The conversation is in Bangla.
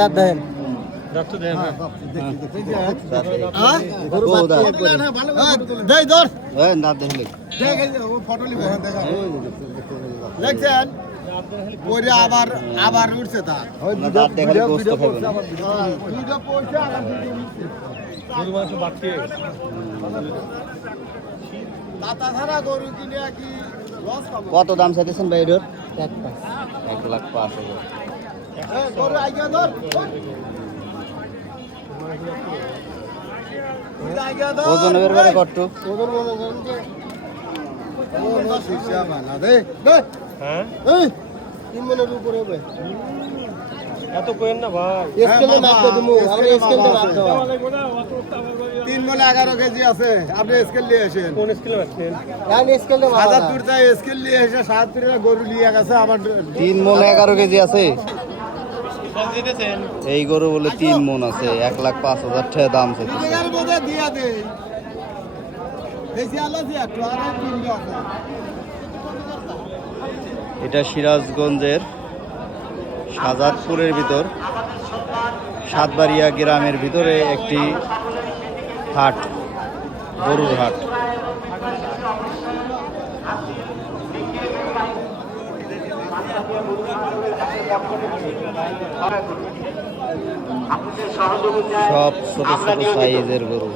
দাঁত দেন দাঁত তো দেন গরু দেই ধর দাঁত দেখলে দেখছেন পরে আবার আবার উঠছে তা দাঁত দেখালে গোস্ত খাবে না। দুইটা পয়সা আর গরু মাংস বাড়ছে দাতা ছাড়া গরু কিনে কি লস পাবো কত দাম চাইতেছেন ভাই এটার? 1,05,000 1,05,000। গরু আইগা ধর ওজন এর বেড়ে কত? ওজন মনে করেন যে ও শিশা বানা দে দে হ্যাঁ এই 3 মনের উপরে হবে এত কোয়েন না ভাই স্কেলে মাপতে দিমু আমরা স্কেলটা মাপ দাও 3 মনে 11 কেজি আছে আপনি স্কেল নিয়ে আসেন কোন স্কেলে মাপছেন আমি স্কেলটা মাপ হাজার দূর তাই স্কেল নিয়ে এসে 7 টাকা গরু নিয়ে গেছে আবার 3 মন 11 কেজি আছে। কত দিতেছেন এই গরু বলে 3 মন আছে, 1,05,000 টাকা দাম চাইতেছে। এর মধ্যে দিয়া দে বেশি আলো দিয়া একটু আর 3 আছে এটা সিরাজগঞ্জের শাহজাদপুরের ভিতর সাতবাড়িয়া গ্রামের ভিতরে একটি হাট, গরুর হাট। সব ছোট ছোট সাইজের গরু।